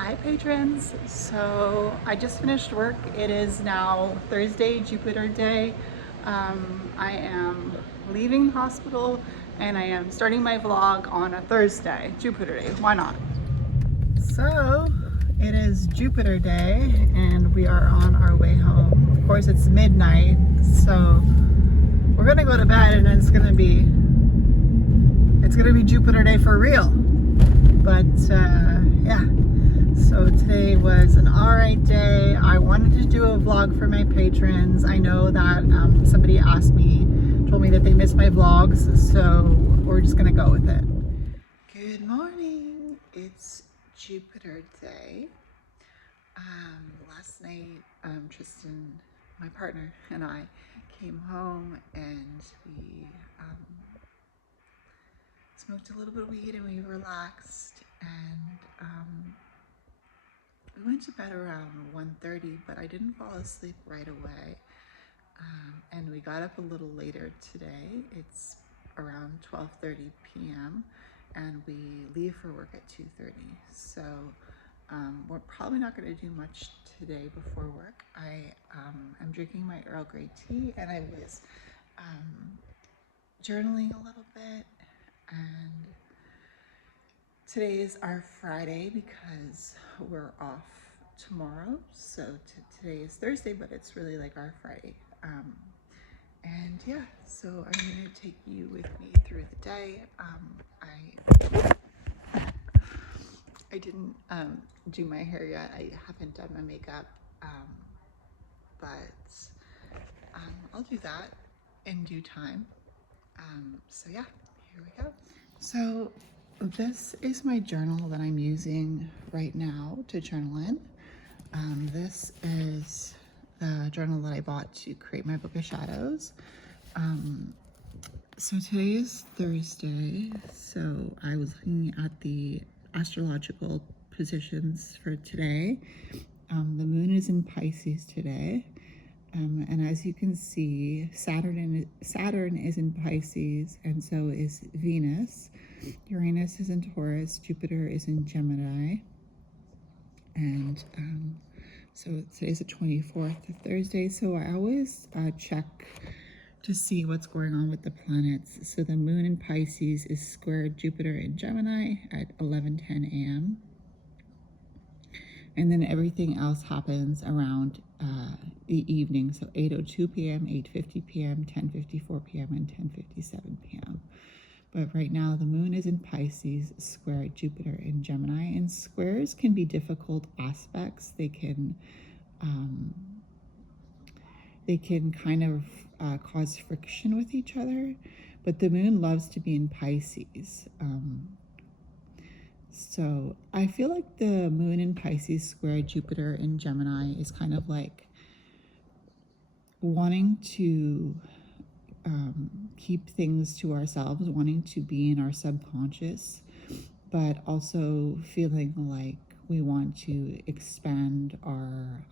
Hi patrons. So I just finished work. It is now Thursday, Jupiter Day. I am leaving the hospital and I am starting my vlog on a Thursday, Jupiter Day. Why not? So it is Jupiter Day and we are on our way home. Of course it's midnight, so we're gonna go to bed and it's gonna be Jupiter Day for real. But yeah. So today was an alright day. I wanted to do a vlog for my patrons. I know that somebody told me that they missed my vlogs, so we're just gonna go with it. Good morning. It's Jupiter Day. Last night, Tristan, my partner, and I came home and we smoked a little bit of weed and we relaxed, and we went to bed around 1:30, but I didn't fall asleep right away. And we got up a little later today. It's around 12:30 p.m. and we leave for work at 2:30. So we're probably not going to do much today before work. I'm drinking my Earl Grey tea and I was journaling a little bit. And today is our Friday because we're off tomorrow. So today is Thursday, but it's really like our Friday. And yeah, so I'm gonna take you with me through the day. I didn't do my hair yet. I haven't done my makeup, but I'll do that in due time. So yeah, here we go. So this is my journal that I'm using right now to journal in. This is the journal that I bought to create my Book of Shadows. So today is Thursday, so I was looking at the astrological positions for today. The moon is in Pisces today. And as you can see, Saturn is in Pisces, and so is Venus. Uranus is in Taurus, Jupiter is in Gemini. And so today's the 24th, Thursday. So I always check to see what's going on with the planets. So the moon in Pisces is squared Jupiter in Gemini at 11:10 a.m. And then everything else happens around the evening, so 8:02 p.m., 8:50 p.m., 10:54 p.m., and 10:57 p.m. But right now, the moon is in Pisces, square Jupiter in Gemini, and squares can be difficult aspects. They can kind of cause friction with each other, but the moon loves to be in Pisces. So I feel like the moon in Pisces square Jupiter in Gemini is kind of like wanting to keep things to ourselves, wanting to be in our subconscious, but also feeling like we want to expand our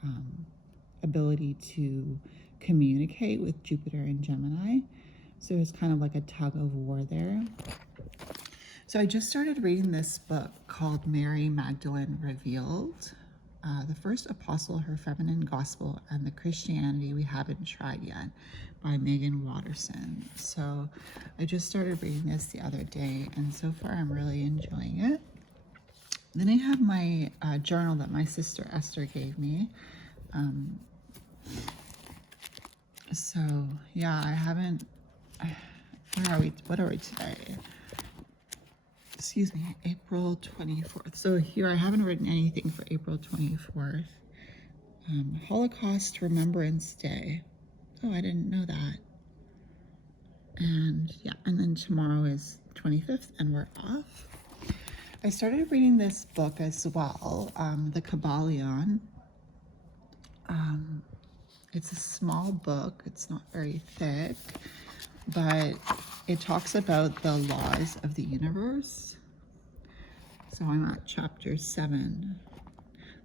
ability to communicate with Jupiter in Gemini. So it's kind of like a tug of war there. So I just started reading this book called Mary Magdalene Revealed, the First Apostle, Her Feminine Gospel, and the Christianity We Haven't Tried Yet by Megan Watterson. So I just started reading this the other day, and so far I'm really enjoying it. Then I have my journal that my sister Esther gave me. So yeah, I haven't, what are we today? Excuse me, April 24th. So here I haven't written anything for April 24th. Holocaust Remembrance Day. Oh, I didn't know that. And yeah, and then tomorrow is 25th and we're off. I started reading this book as well, The Kybalion. It's a small book, it's not very thick, but it talks about the laws of the universe. So I'm at chapter 7,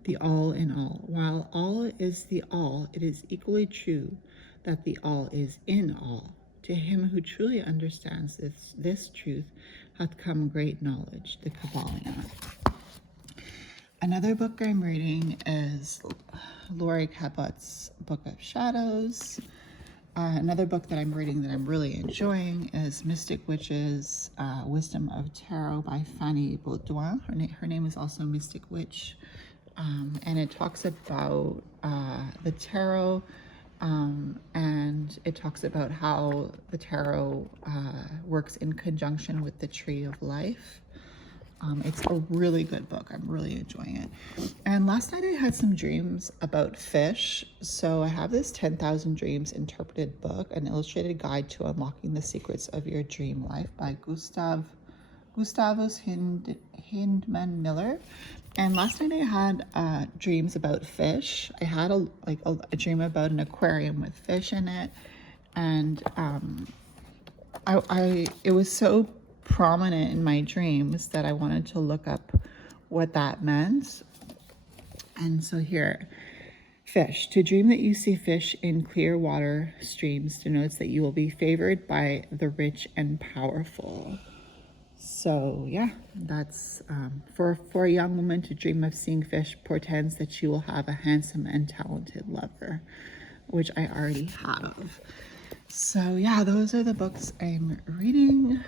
the all in all. While all is the all, it is equally true that the all is in all. To him who truly understands this truth hath come great knowledge, the Kybalion. Another book I'm reading is Laurie Cabot's Book of Shadows. Another book that I'm reading that I'm really enjoying is Mystic Witches, Wisdom of Tarot by Fanny Baudouin. Her name is also Mystic Witch. And it talks about the tarot, and it talks about how the tarot works in conjunction with the Tree of Life. It's a really good book. I'm really enjoying it. And last night I had some dreams about fish. So I have this 10,000 Dreams Interpreted book, an illustrated guide to unlocking the secrets of your dream life by Gustavus Hindman Miller. And last night I had dreams about fish. I had a dream about an aquarium with fish in it, and it was so prominent in my dreams that I wanted to look up what that meant. And so here, fish. To dream that you see fish in clear water streams denotes that you will be favored by the rich and powerful. So yeah, that's for a young woman to dream of seeing fish portends that she will have a handsome and talented lover, which I already have. So yeah, those are the books I'm reading.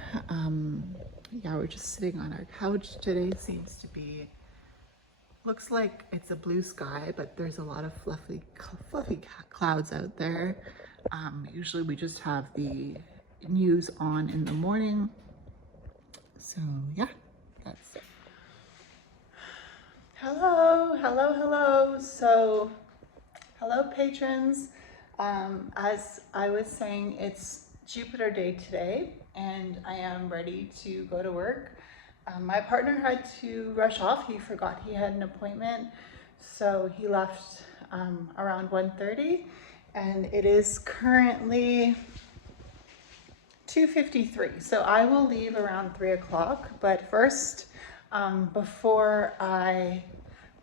Yeah, we're just sitting on our couch today. Seems to be, looks like it's a blue sky, but there's a lot of fluffy clouds out there. Usually we just have the news on in the morning. So yeah, that's it. Hello. So hello, patrons. As I was saying, it's Jupiter Day today, and I am ready to go to work. My partner had to rush off. He forgot he had an appointment, so he left around 1:30, and it is currently 2:53. So I will leave around 3 o'clock, but first, before I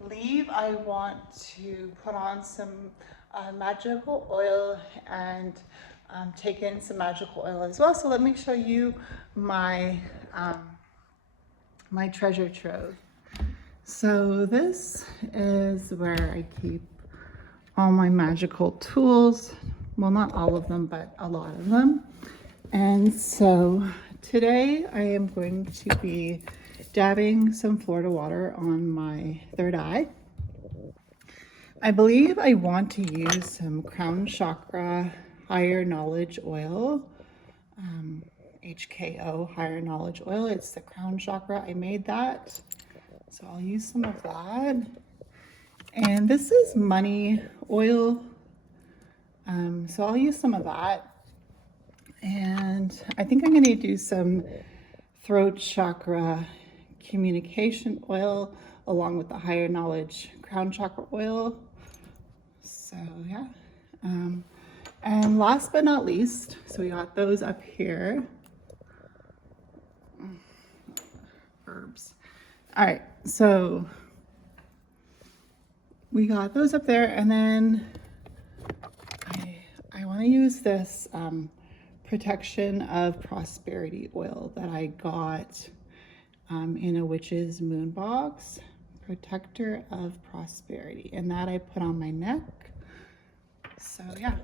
leave, I want to put on some magical oil and take in some magical oil as well. So let me show you my my treasure trove. So this is where I keep all my magical tools. Well, not all of them, but a lot of them. And so today I am going to be dabbing some Florida water on my third eye. I believe I want to use some Crown Chakra Higher Knowledge Oil, HKO Higher Knowledge Oil. It's the Crown Chakra. I made that, so I'll use some of that. And this is money oil, so I'll use some of that. And I think I'm going to do some throat chakra communication oil along with the higher knowledge crown chakra oil. So yeah. And last but not least, so we got those up here. Herbs. All right, so we got those up there, and then I want to use this Protection of Prosperity oil that I got in a witch's moon box. Protector of Prosperity, and that I put on my neck. So yeah.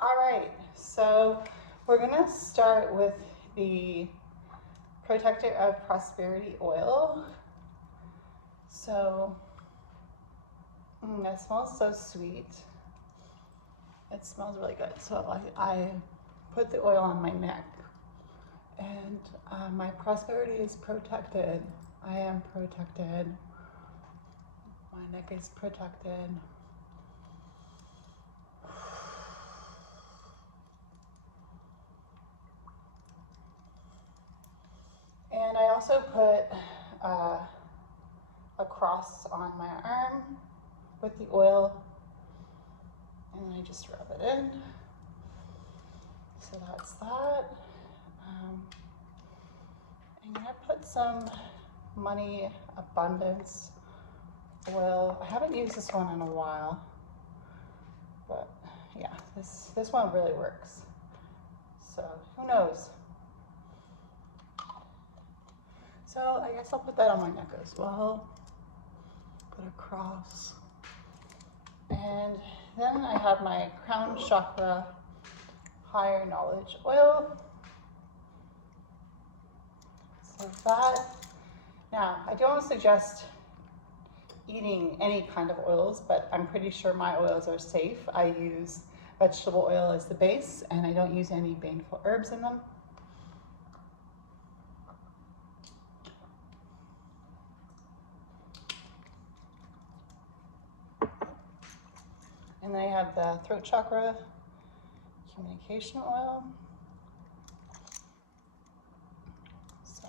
All right, so we're gonna start with the Protector of Prosperity oil. So that smells so sweet. It smells really good. So I put the oil on my neck, and my prosperity is protected. I am protected. My neck is protected. And I also put a cross on my arm with the oil, and I just rub it in. So that's that. I'm gonna put some money abundance oil. I haven't used this one in a while, but yeah, this one really works. So who knows? So I guess I'll put that on my neck as well. Put across. And then I have my crown chakra higher knowledge oil. So that, now I don't suggest eating any kind of oils, but I'm pretty sure my oils are safe. I use vegetable oil as the base, and I don't use any baneful herbs in them. And then I have the throat chakra communication oil. So.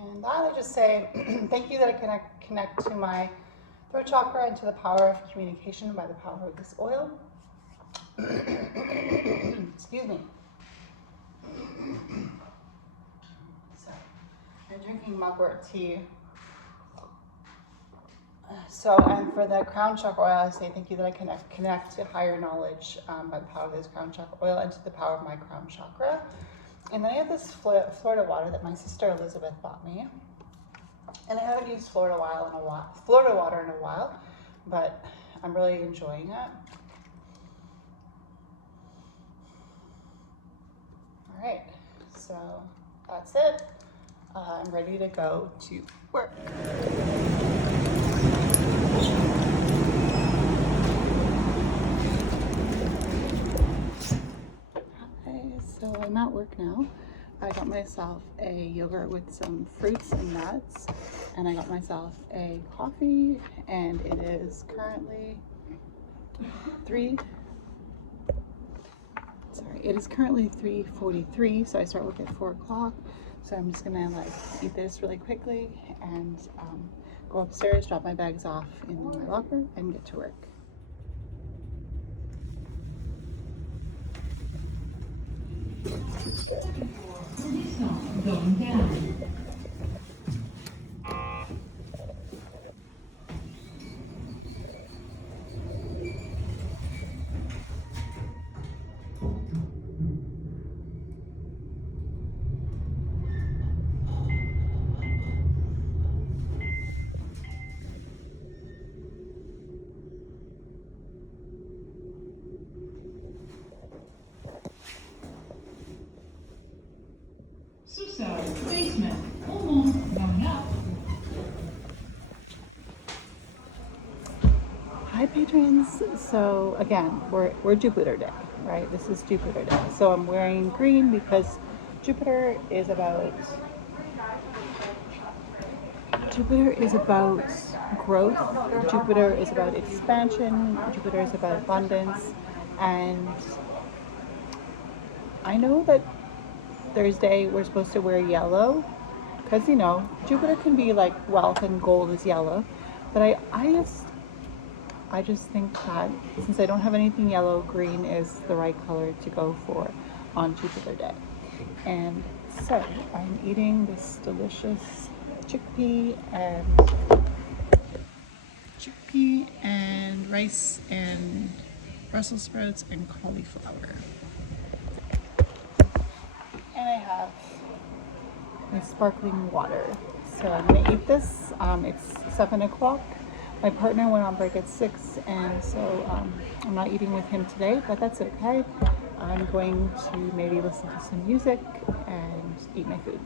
And that I just say, thank you that I can connect to my throat chakra and to the power of communication by the power of this oil. Excuse me. So, I'm drinking mugwort tea. So, and for the crown chakra oil, I say thank you that I connect to higher knowledge by the power of this crown chakra oil and to the power of my crown chakra. And then I have this Florida water that my sister Elizabeth bought me. And I haven't used Florida water in a while, but I'm really enjoying it. All right, so that's it. I'm ready to go to work. Okay, so I'm at work now. I got myself a yogurt with some fruits and nuts, and I got myself a coffee, and it is currently 3:43, so I start work at 4 o'clock. So I'm just gonna like eat this really quickly and go upstairs, drop my bags off in my locker, and get to work. Going down. Suicide basement. Almost going up. Hi patrons. So again, we're Jupiter Day, right? This is Jupiter Day. So I'm wearing green because Jupiter is about growth. Jupiter is about expansion. Jupiter is about abundance. And I know that Thursday we're supposed to wear yellow because, you know, Jupiter can be like wealth and gold is yellow. But I just think that since I don't have anything yellow, green is the right color to go for on Jupiter Day. And so I'm eating this delicious chickpea and rice and Brussels sprouts and cauliflower. And I have my sparkling water. So I'm gonna eat this. It's 7 o'clock. My partner went on break at 6, and so I'm not eating with him today, but that's okay. I'm going to maybe listen to some music and eat my food.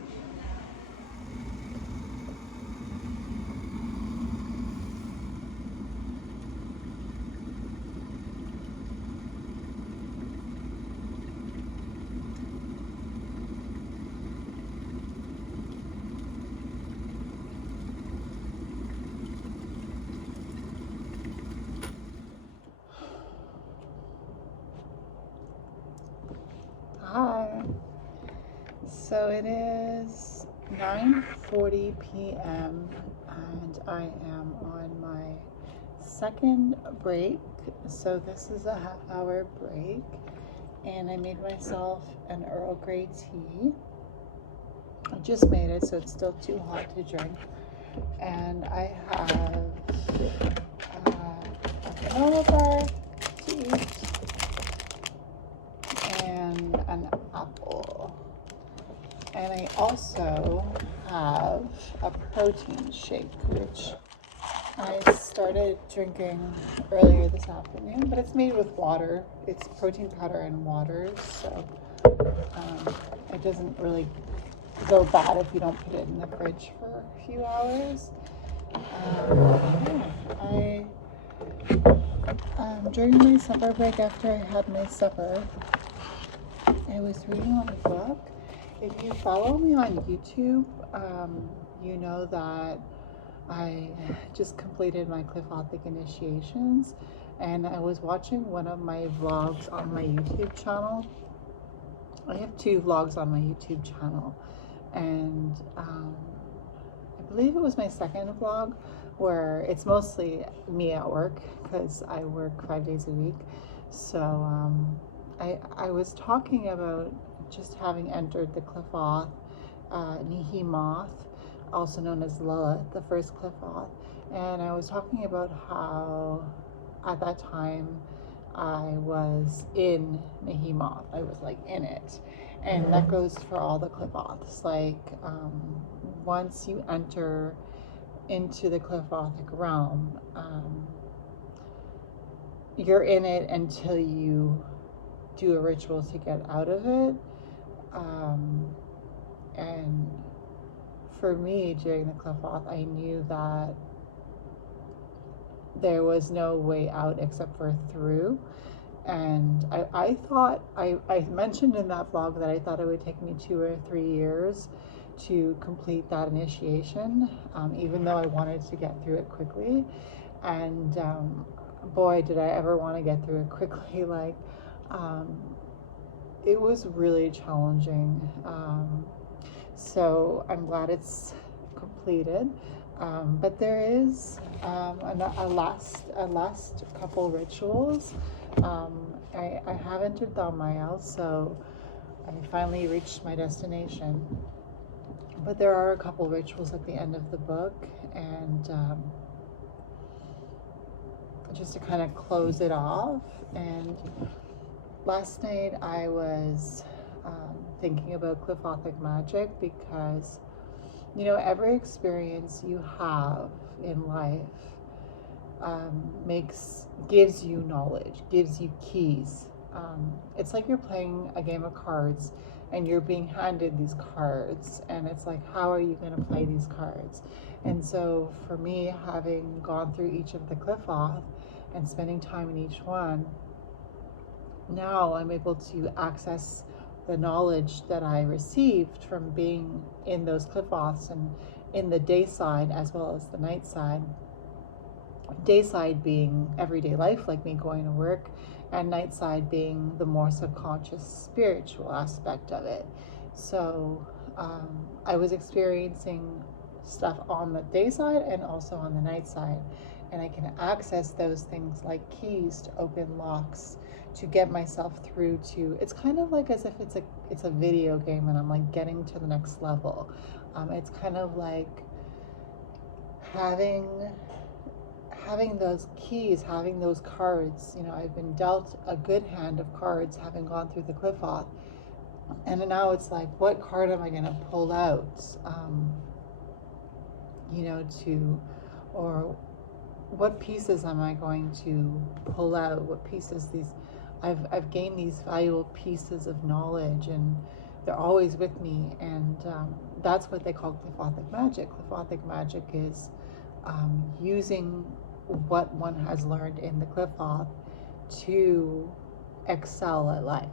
Hi. So it is 9:40 p.m. and I am on my second break. So this is a half-hour break, and I made myself an Earl Grey tea. I just made it, so it's still too hot to drink. And I have a granola bar to eat, and an apple. And I also have a protein shake, which I started drinking earlier this afternoon, but it's made with water. It's protein powder and water, so it doesn't really go bad if you don't put it in the fridge for a few hours. During my supper break, after I had my supper, I was reading a book. If you follow me on YouTube, you know that I just completed my Cliffothic initiations, and I was watching one of my vlogs on my YouTube channel. I have 2 vlogs on my YouTube channel, and I believe it was my second vlog where it's mostly me at work because I work 5 days a week. So I was talking about just having entered the Qliphoth, Nehemoth, also known as Lilith, the first Qliphoth, and I was talking about how at that time I was in Nehemoth. I was like in it, and that goes for all the Qliphoths. Like once you enter into the Qliphothic realm, you're in it until you do a ritual to get out of it. And for me, during the Qliphoth, I knew that there was no way out except for through. And I thought, I mentioned in that vlog that I thought it would take me 2 or 3 years to complete that initiation, even though I wanted to get through it quickly. And boy, did I ever want to get through it quickly. Like, it was really challenging. So I'm glad it's completed. But there is a last couple rituals. I have entered Thaumael, so I finally reached my destination. But there are a couple rituals at the end of the book, and just to kind of close it off. And last night I was thinking about Qliphothic magic, because you know, every experience you have in life gives you knowledge, gives you keys. It's like you're playing a game of cards and you're being handed these cards, and it's like, how are you going to play these cards? And so for me, having gone through each of the Qliphoth and spending time in each one, now I'm able to access the knowledge that I received from being in those Qliphoths, and in the day side as well as the night side. Day side being everyday life, like me going to work, and night side being the more subconscious spiritual aspect of it. So I was experiencing stuff on the day side and also on the night side, and I can access those things like keys to open locks, to get myself through to, it's kind of like as if it's a video game and I'm like getting to the next level. It's kind of like having those keys, having those cards. You know, I've been dealt a good hand of cards having gone through the Qliphoth, and now it's like, what card am I going to pull out, you know, or what pieces am I going to pull out? What pieces I've gained these valuable pieces of knowledge, and they're always with me, and that's what they call Qliphothic magic. Qliphothic magic is using what one has learned in the Qliphoth to excel at life.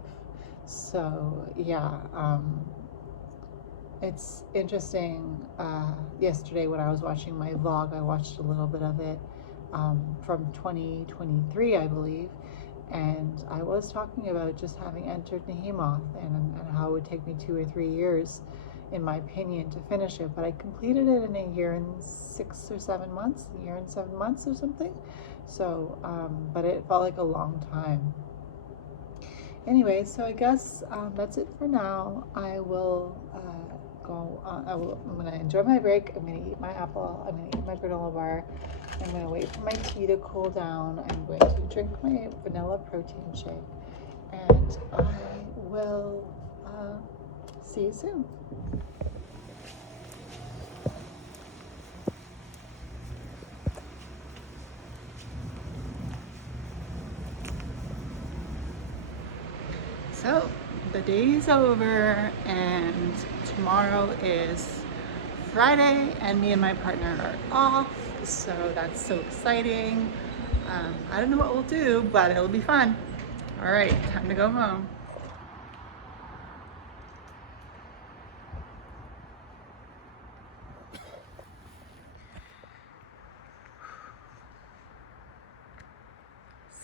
So yeah, it's interesting. Yesterday when I was watching my vlog, I watched a little bit of it from 2023, I believe, and I was talking about just having entered Nehemoth, and how it would take me 2 or 3 years, in my opinion, to finish it. But I completed it in a year and 6 or 7 months, a year and 7 months or something. So, but it felt like a long time. Anyway, so I guess that's it for now. I will I'm going to enjoy my break. I'm going to eat my apple. I'm going to eat my granola bar. I'm going to wait for my tea to cool down. I'm going to drink my vanilla protein shake. And I will will see you soon. So the day's over and tomorrow is Friday and me and my partner are off, so that's so exciting. I don't know what we'll do, but it'll be fun. All right, time to go home.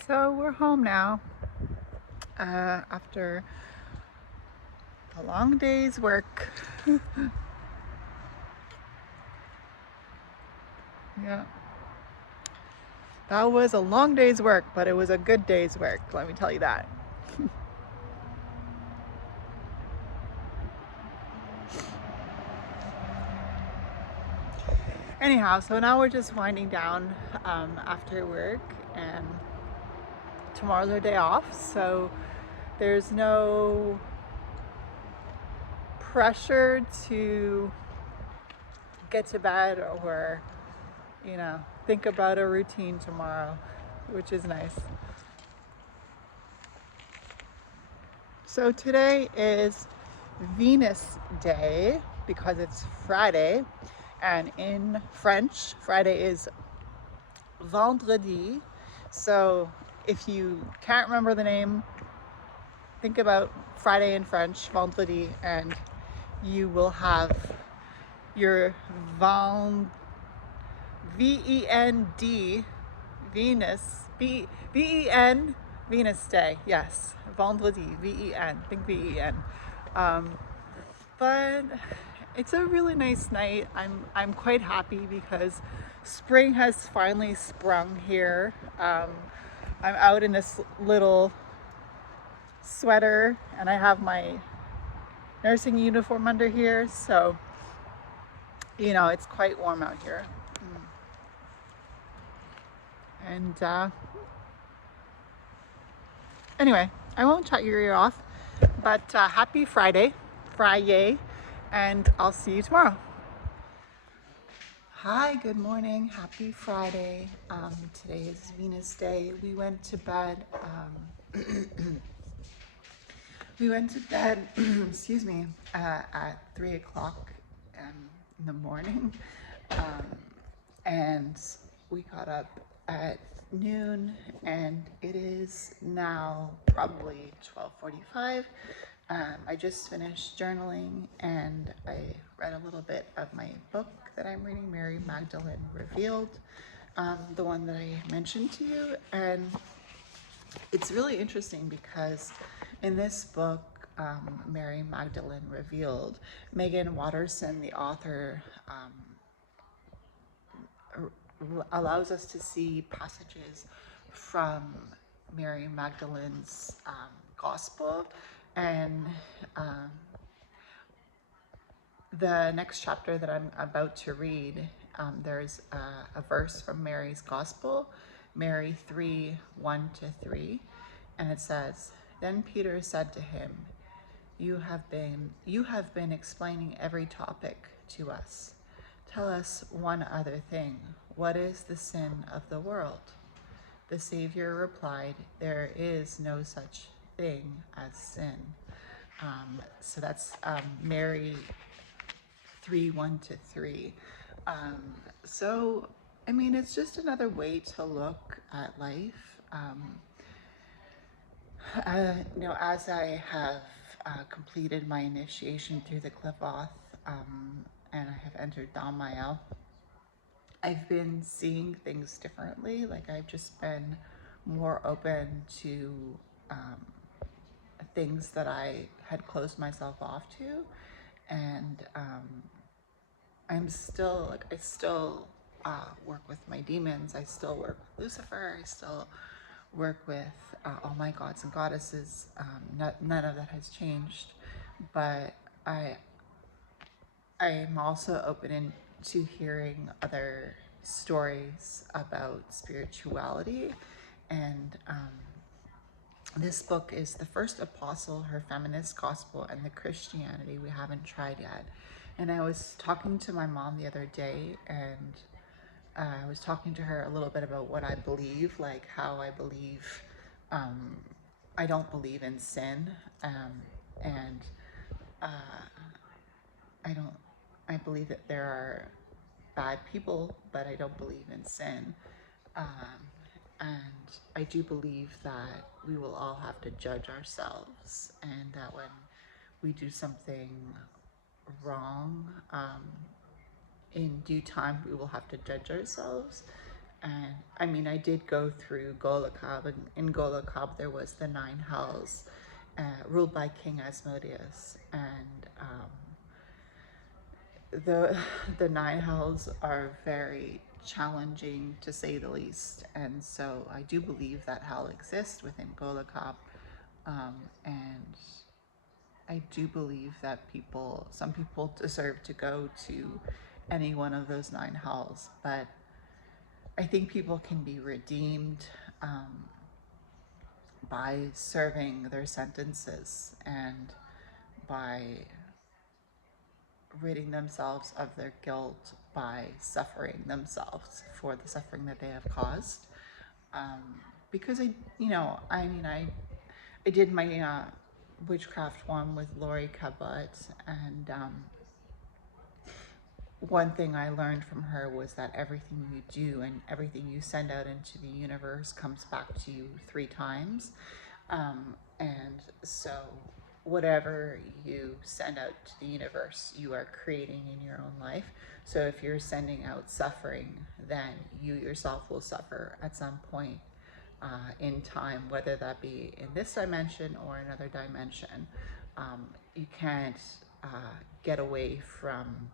So we're home now after a long day's work. Yeah. That was a long day's work, but it was a good day's work, let me tell you that. Anyhow, so now we're just winding down after work, and tomorrow's our day off, so there's no pressure to get to bed or, you know, think about a routine tomorrow, which is nice. So today is Venus Day because it's Friday, and in French, Friday is Vendredi. So if you can't remember the name, think about Friday in French, Vendredi, and you will have your V-E-N-D, Venus, V-E-N, Venus Day, yes, Vendredi, V-E-N, think V-E-N. But it's a really nice night. I'm quite happy because spring has finally sprung here. I'm out in this little sweater and I have my nursing uniform under here, so you know it's quite warm out here. And anyway, I won't chat your ear off, but happy Friday, and I'll see you tomorrow. Hi, good morning, happy Friday. Today is Venus Day. We went to bed, excuse me, at 3 o'clock in the morning, and we got up at noon, and it is now probably 12:45. I just finished journaling and I read a little bit of my book that I'm reading, Mary Magdalene Revealed, the one that I mentioned to you. And it's really interesting because in this book, Mary Magdalene Revealed, Megan Watterson, the author, allows us to see passages from Mary Magdalene's gospel, and the next chapter that I'm about to read, there's a verse from Mary's gospel, Mary 3:1-3, and it says, "Then Peter said to him, you have been explaining every topic to us. Tell us one other thing. What is the sin of the world?" The Savior replied, "There is no such thing as sin." So that's Mary 3:1-3. So, I mean, it's just another way to look at life. You know, as I have completed my initiation through the Qliphoth, and I have entered Dhammayel, I've been seeing things differently. Like, I've just been more open to things that I had closed myself off to, and I'm still, like, I still work with my demons. I still work with Lucifer. I still work with all my gods and goddesses. None of that has changed, but I'm also open to hearing other stories about spirituality, and This book is The First Apostle, Her Feminist Gospel, and the Christianity We Haven't Tried Yet. And I was talking to my mom the other day, and I was talking to her a little bit about what I believe, like how I believe I don't believe in sin, and I believe that there are bad people, but I don't believe in sin. And I do believe that we will all have to judge ourselves, and that when we do something wrong, in due time we will have to judge ourselves. And I mean, I did go through Golokab, and in Golokab there was the 9 hells, ruled by King Asmodeus, and the 9 hells are very challenging, to say the least. And so I do believe that hell exists within Golokab, and I do believe that some people deserve to go to any one of those 9 hells, but I think people can be redeemed by serving their sentences and by ridding themselves of their guilt by suffering themselves for the suffering that they have caused. Because I did my witchcraft one with Lori Cabot, and one thing I learned from her was that everything you do and everything you send out into the universe comes back to you 3 times. And so whatever you send out to the universe, you are creating in your own life. So if you're sending out suffering, then you yourself will suffer at some point in time, whether that be in this dimension or another dimension. You can't get away from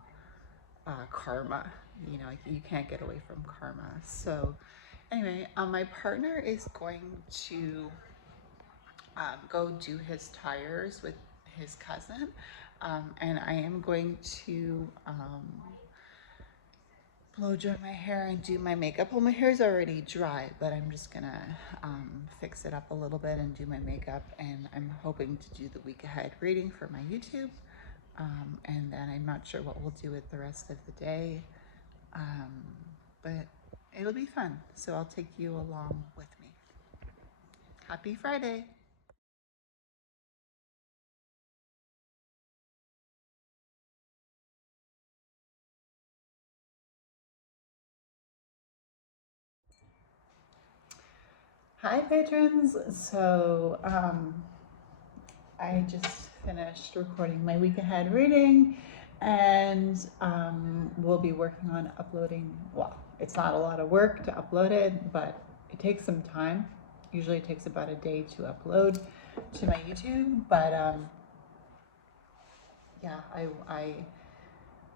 karma. You can't get away from karma. So anyway, my partner is going to go do his tires with his cousin, and I am going to blow dry my hair and do my makeup. Well, my hair's already dry, but I'm just gonna fix it up a little bit and do my makeup, and I'm hoping to do the week ahead reading for my YouTube, and then I'm not sure what we'll do with the rest of the day, but it'll be fun, so I'll take you along with me. Happy Friday! Hi patrons! So I just finished recording my week ahead reading, and we'll be working on uploading. Well, it's not a lot of work to upload it, but it takes some time. Usually it takes about a day to upload to my YouTube, but yeah, I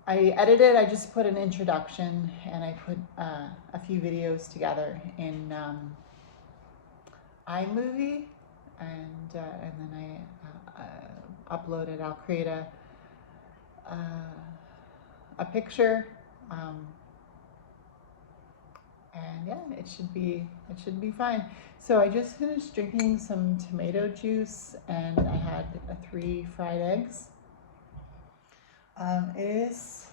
edited. I just put an introduction, and I put a few videos together in iMovie, and then I uploaded. I'll create a picture, and yeah, it should be fine. So I just finished drinking some tomato juice, and I had 3 fried eggs. It is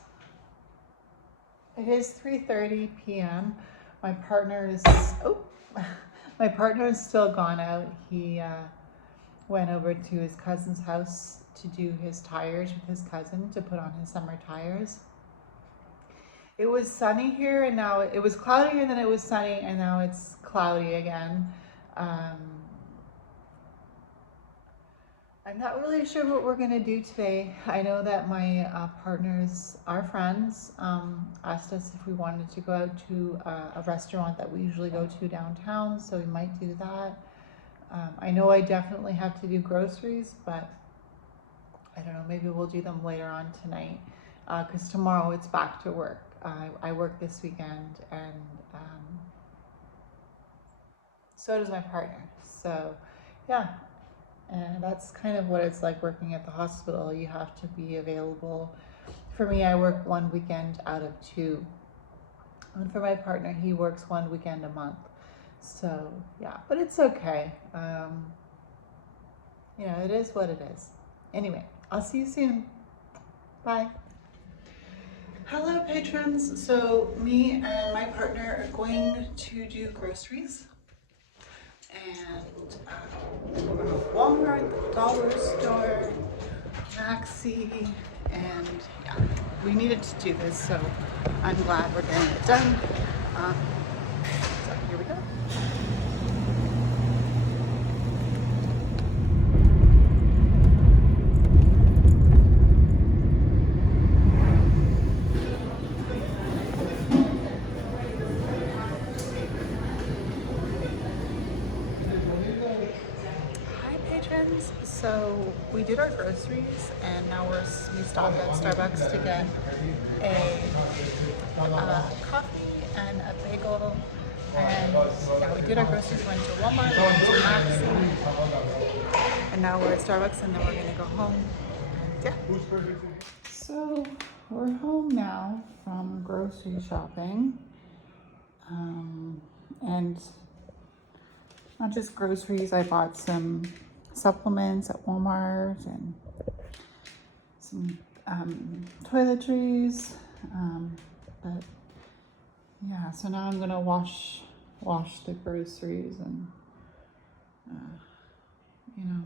3:30 p.m. My partner is my partner is still gone out. He went over to his cousin's house to do his tires with his cousin, to put on his summer tires. It was sunny here, and now it was cloudy, and then it was sunny, and now it's cloudy again. I'm not really sure what we're gonna do today. I know that my partners, our friends, asked us if we wanted to go out to a restaurant that we usually go to downtown, so we might do that. I know I definitely have to do groceries, but I don't know, maybe we'll do them later on tonight, because tomorrow it's back to work. I work this weekend, and so does my partner. So yeah, and that's kind of what it's like working at the hospital. You have to be available. For me, I work 1 weekend out of 2. And for my partner, he works 1 weekend a month. So yeah, but it's okay. you know, it is what it is. Anyway, I'll see you soon. Bye. Hello patrons. So me and my partner are going to do groceries. And we're going to Walmart, the dollar store, Maxi, and yeah, we needed to do this, so I'm glad we're getting it done. So here we go. Hi patrons. So we did our groceries and now we stopped at Starbucks to get a coffee and a bagel. And yeah, we did our groceries, went to Walmart, we went to Maxi, and now we're at Starbucks and then we're gonna go home. And yeah. So we're home now from grocery shopping. And not just groceries, I bought some supplements at Walmart and some toiletries. But yeah, so now I'm gonna wash the groceries and you know,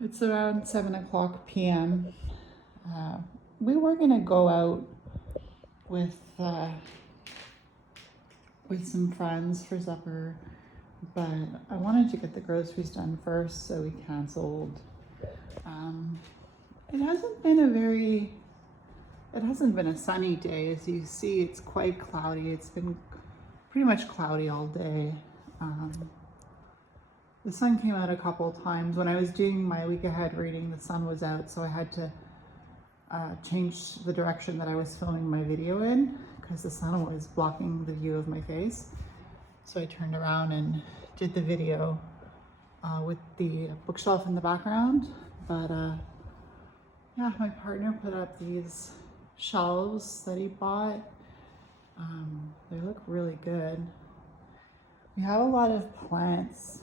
it's around 7:00 p.m. We were gonna go out with some friends for supper, but I wanted to get the groceries done first, so we canceled. It hasn't been a sunny day. As you see, it's quite cloudy. It's been pretty much cloudy all day. The sun came out a couple times. When I was doing my week ahead reading, the sun was out, so I had to change the direction that I was filming my video in because the sun was blocking the view of my face. So I turned around and did the video with the bookshelf in the background. But yeah, my partner put up these shelves that he bought. They look really good. We have a lot of plants.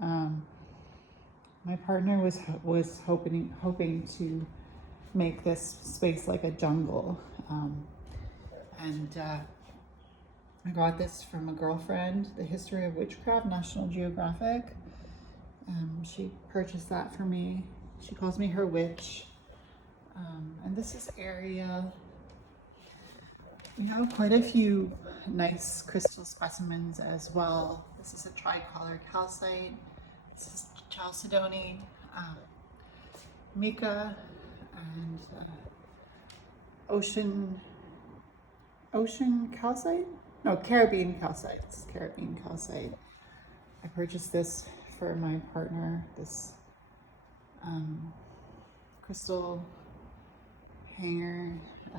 My partner was hoping to make this space like a jungle. I got this from a girlfriend, The History of Witchcraft, National Geographic. She purchased that for me. She calls me her witch. And this is Ariel. We have quite a few nice crystal specimens as well. This is a tricolor calcite. This is chalcedony, mica, and ocean calcite? No, Caribbean calcite. This is Caribbean calcite. I purchased this for my partner, this crystal hanger. I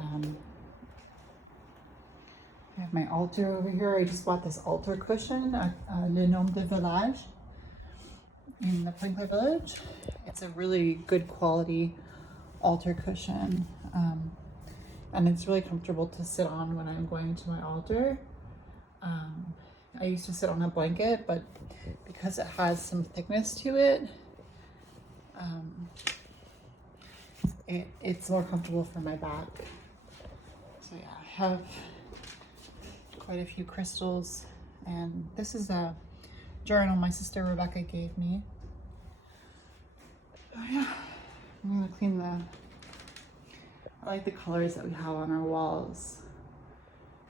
have my altar over here. I just bought this altar cushion at Le Nom de Village in the Pointe Claire Village. It's a really good quality altar cushion. And it's really comfortable to sit on when I'm going to my altar. I used to sit on a blanket, but because it has some thickness to it, it's more comfortable for my back. So yeah, I have quite a few crystals, and this is a journal my sister Rebecca gave me. Oh yeah, I'm gonna clean I like the colors that we have on our walls.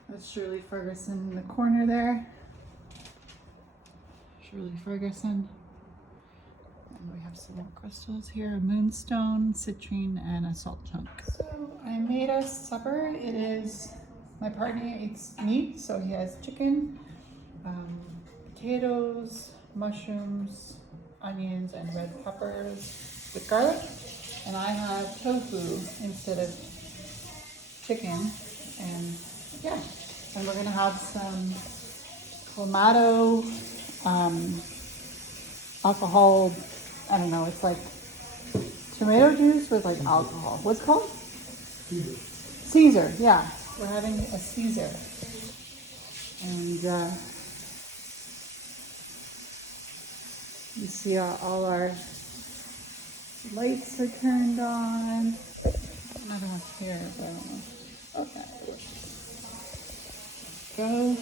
That's Shirley Ferguson in the corner there. Shirley Ferguson. And we have some more crystals here, a moonstone, citrine, and a salt chunk. So I made us supper. It is, my partner eats meat, so he has chicken, potatoes, mushrooms, onions, and red peppers with garlic. And I have tofu instead of chicken. And yeah, and we're gonna have some clamato, alcohol, I don't know, it's like tomato juice with like alcohol. What's it called? Caesar, yeah. We're having a Caesar. And you see all our Lights are turned on. Another one here, but I don't know. Okay. Go.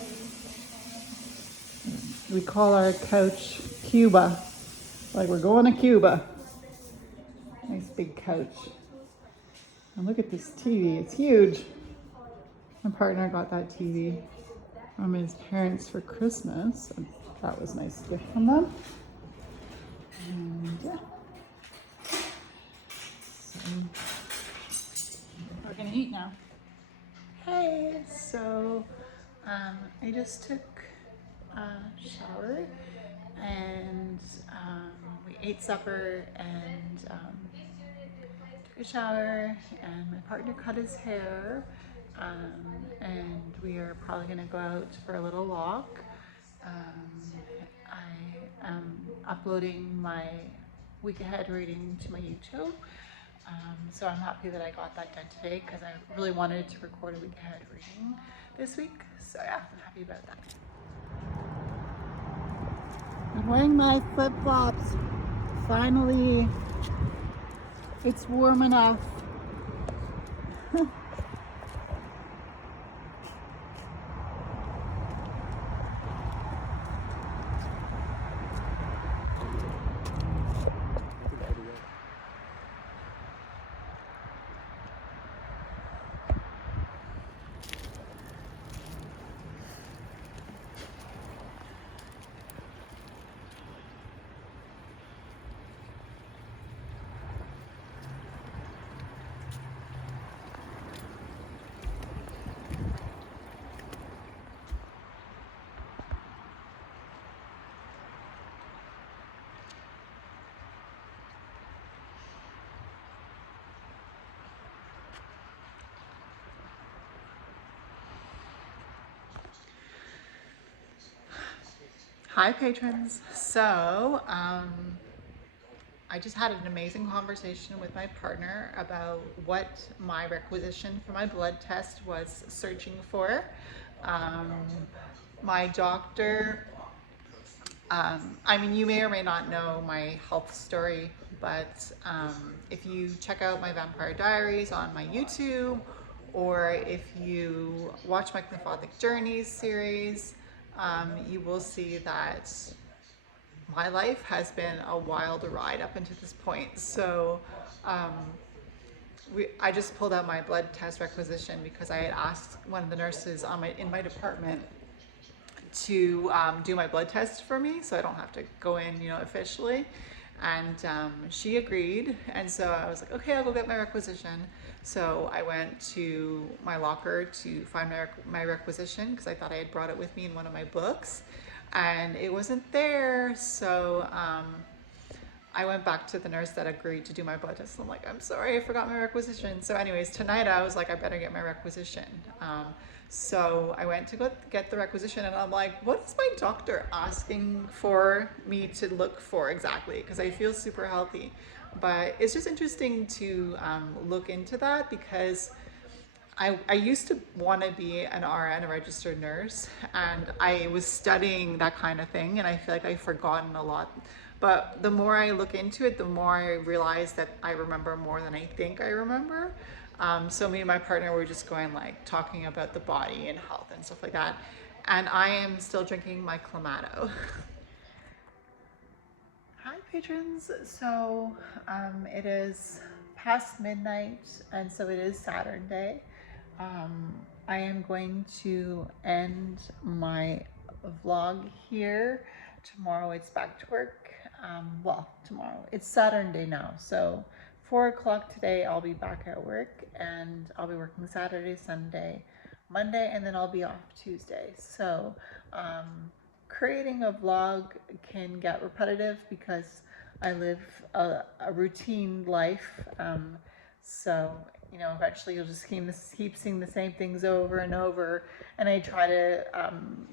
We call our couch Cuba. Like we're going to Cuba. Nice big couch. And look at this TV. It's huge. My partner got that TV from his parents for Christmas. And that was a nice gift from them. And yeah. So, we're gonna eat now. Hey, so I just took a shower and we ate supper and took a shower and my partner cut his hair and we are probably gonna go out for a little walk. I am uploading my week ahead reading to my YouTube. So I'm happy that I got that done today because I really wanted to record a week ahead reading this week. So yeah, I'm happy about that. I'm wearing my flip-flops. Finally, it's warm enough. Hi patrons. So I just had an amazing conversation with my partner about what my requisition for my blood test was searching for. My doctor, I mean, you may or may not know my health story, but if you check out my Vampire Diaries on my YouTube, or if you watch my Glyphotic Journeys series, you will see that my life has been a wild ride up until this point. So I just pulled out my blood test requisition because I had asked one of the nurses in my department to do my blood test for me so I don't have to go in, officially. And she agreed. And so I was like, okay, I'll go get my requisition. So I went to my locker to find my requisition because I thought I had brought it with me in one of my books and it wasn't there. So I went back to the nurse that agreed to do my blood test. I'm like, I'm sorry, I forgot my requisition. So anyways, tonight I was like, I better get my requisition. So I went to go get the requisition and I'm like, what is my doctor asking for me to look for exactly? Because I feel super healthy. But it's just interesting to look into that because I used to want to be an RN, a registered nurse, and I was studying that kind of thing and I feel like I've forgotten a lot. But the more I look into it, the more I realize that I remember more than I think I remember. So me and my partner were just talking about the body and health and stuff like that. And I am still drinking my Clamato. Hi patrons. So it is past midnight and so it is Saturday. I am going to end my vlog here. Tomorrow it's back to work. Tomorrow it's Saturday now, so 4 o'clock today I'll be back at work and I'll be working Saturday, Sunday, Monday, and then I'll be off Tuesday. So creating a vlog can get repetitive because I live a routine life. So eventually you'll just keep seeing the same things over and over. And I try to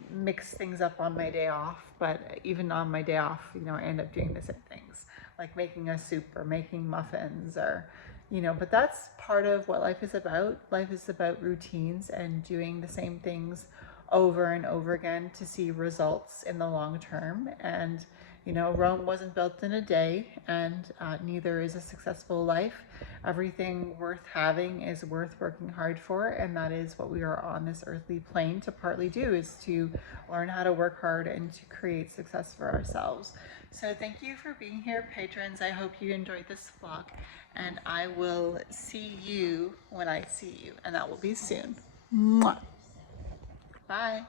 mix things up on my day off. But even on my day off, I end up doing the same things, like making a soup or making muffins or, but that's part of what life is about. Life is about routines and doing the same things over and over again to see results in the long term. And You know, Rome wasn't built in a day, and neither is a successful life. Everything worth having is worth working hard for, and that is what we are on this earthly plane to partly do, is to learn how to work hard and to create success for ourselves. So thank you for being here, patrons. I hope you enjoyed this vlog, and I will see you when I see you, and that will be soon. Mwah. Bye.